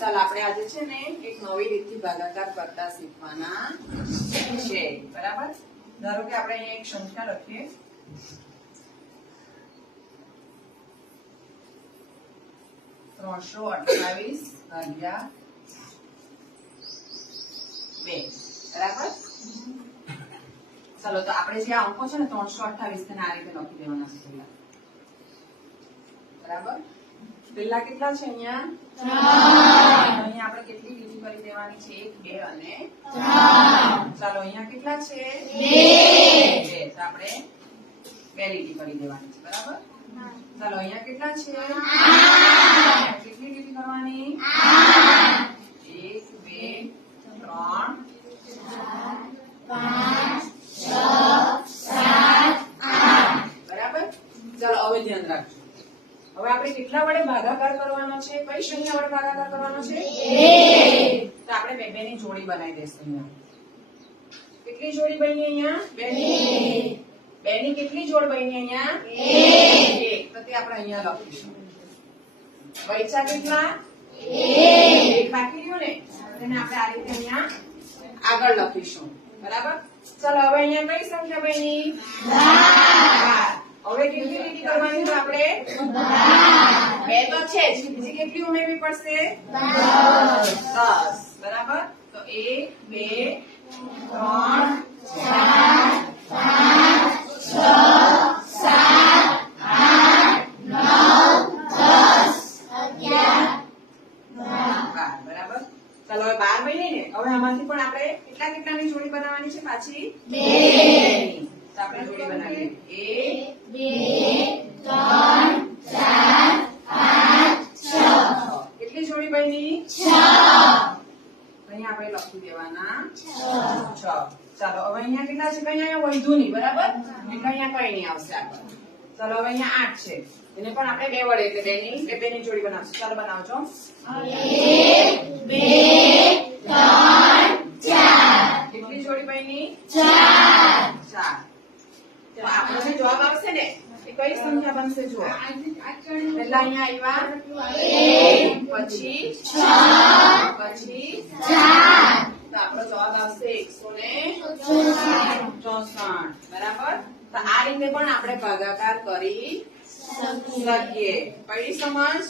ચાલ આપણે આજે છે ને એક નવી રીતથી ભાગાકાર કરતા શીખવાના છે, બરાબર? ધારો કે આપણે અહીંયા એક સંખ્યા લખીએ, $328 / 2, બરાબર? ચાલો તો આપણે જે આ અંકો છે ને 328 તેને આ રીતે લખી દેવાના છે પહેલા, બરાબર? પેલા કેટલા છે અહીંયા? 3. અહીંયા આપણે કેટલી લીટી કરી દેવાની છે? 1, 2 અને 3. ચાલો અહીંયા કેટલા છે? 2. તો આપણે 2 લીટી કરી દેવાની છે, બરાબર? ચાલો અહીંયા કેટલા છે? 8. કેટલી લીટી કરવાની? 8. 1, 2, 3, 4, 5, 6, 7, 8. બરાબર? ચાલો હવે ધ્યાન રાખજો. હવે આપણે કેટલા વડે ભાગાકાર કરવાનો છે? કઈ સંખ્યા વડે ભાગાકાર કરવાનો છે? 2. તો આપણે 2 ની જોડી બનાવી દઈશું અહીંયા. કેટલી જોડી બની અહીંયા? 2 ની. 2 ની કેટલી જોડ બની અહીંયા? 1. તો તે આપણે અહીંયા લખીશું. બચ્યા કેટલા? 1 બાકી રહ્યો ને, તેને આપણે આ રીતે અહીંયા આગળ લખીશું, બરાબર? ચાલો હવે અહીંયા કઈ સંખ્યા બની? 12. હવે કેટલી લીટી કરવાની છે આપણે? 2 તો છે જ, બીજી કેટલી ઉમેરવી પડશે? 10. બરાબર? તો 1, 2, 3, 4, 5, 6, 7, 8, 9, 10, 11, 12. બરાબર? ચાલો હવે 12 બની ને, હવે આમાંથી પણ આપણે કેટલાની જોડી બનાવવાની છે? પાછી 2. તો આપણે જોડી બનાવીએ. 1, 2, 3, 4, 5, 6. કેટલી જોડી બની? 6. અહીંયા આપણે લખી દેવાના 6. ચાલો હવે અહીંયા કેટલા છે? કઈ અહીંયા વધુ નહીં, બરાબર? એટલે અહીંયા કઈ નહીં આવશે આગળ. ચાલો હવે અહીંયા 8 છે, એને પણ આપણે 2 વડે એટલે 2 ની જોડી બનાવશું. ચાલો બનાવજો. 1, 2, 3, 4. કેટલી જોડી બની? 4. 4. તો આપણને જવાબ આવશે ને, એ કઈ સંખ્યા બનશે? જુઓ, પહેલા અહીંયા આવ્યા 1, પછી 6, પછી 4. તો આપણો જવાબ આવશે 164. બરાબર? તો આ રીતે પણ આપણે ભાગાકાર કરી શકીએ. પડી સમજ?